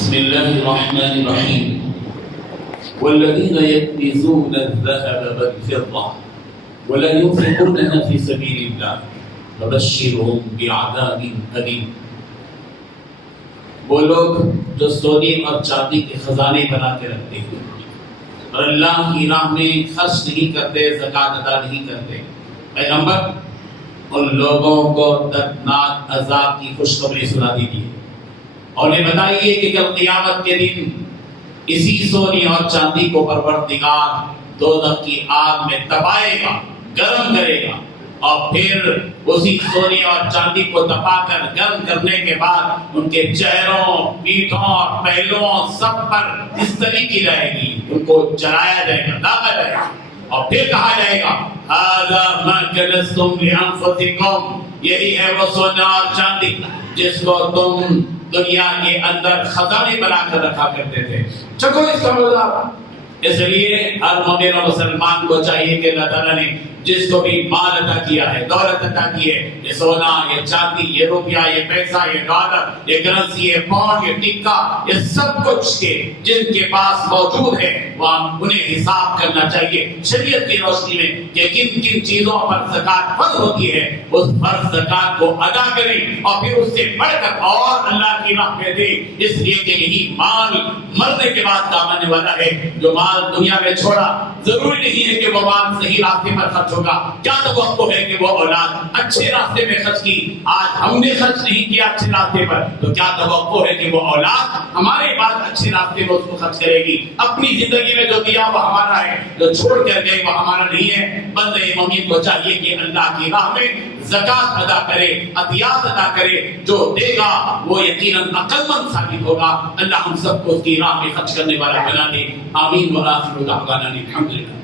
بسم الله الرحمن الرحيم والذين يكنزون الذهب والفضة ولا ينفقونها في سبيل الله فبشرهم بعذاب أليم. وہ لوگ جو سونے اور چاندی کے خزانے بنا کے رکھتے ہیں اور اللہ کی راہ میں خرچ نہیں کرتے، زکوٰۃ ادا نہیں کرتے، پیغمبر ان لوگوں کو دردناک عذاب کی خوشخبری سنا دیجیے اور یہ بتائیے کہ کل قیامت کے دن اسی سونے اور چاندی کو پروردگار دوزخ کی آگ میں تپائے گا، گرم کرے گا، اور پھر اسی سونے اور چاندی کو تپا کر گرم کرنے کے بعد ان کے چہروں، پیٹھوں، پہلوؤں سب پر استری کی جائے گی، ان کو جلایا جائے گا، داغا جائے گا، اور پھر کہا جائے گا ھذا ما کنزتم لانفسکم، یہی ہے وہ سونا اور چاندی جس کو تم دنیا کے اندر خزانے بنا کر رکھا کرتے تھے، چکھو اس کا مزہ۔ اس لیے ہر مومن و مسلمان کو چاہیے کہ اللہ تعالیٰ نے جس کو بھی مال عطا کیا ہے، دولت عطا کی ہے، یہ سونا، یہ چاندی، یہ روپیہ، یہ پیسہ، یہ ڈالر، یہ کرنسی، یہ پاؤنڈ، یہ ٹکا، یہ سب کچھ کے جن کے پاس موجود ہے وہ انہیں حساب کرنا چاہیے شریعت کی روشنی میں کہ کن کن چیزوں پر زکوٰۃ فرض ہوتی ہے، اس فرض زکوٰۃ کو ادا کریں اور پھر اس سے بڑھ کر اور اللہ کی راہ میں دیں، اس لیے کہ یہی مال مرنے کے بعد کام آنے والا ہے۔ جو مال دنیا میں چھوڑا ضروری نہیں ہے کہ وہ مال صحیح راستے پر خرچ ہوگا، کیا توقع ہے کہ وہ اولاد اچھے راستے میں خرچ کی، آج ہم نے خرچ نہیں کیا اچھے راستے پر تو کیا توقع ہے کہ وہ اولاد ہمارے بعد اچھے راستے میں اس کو خرچ کرے گی۔ اپنی زندگی میں جو دیا وہ ہمارا ہے، جو چھوڑ کر گئے وہ ہمارا نہیں ہے۔ بندے مومن کو چاہیے کہ اللہ کی راہ میں زکوٰۃ ادا کرے، عطیات ادا کرے، جو دے گا وہ یقیناً عقل مند ثابت ہوگا۔ اللہ ہم سب کو اس کی راہ میں خرچ کرنے والا بنا دے، آمین۔ وآخر دعوانا الحمدللہ۔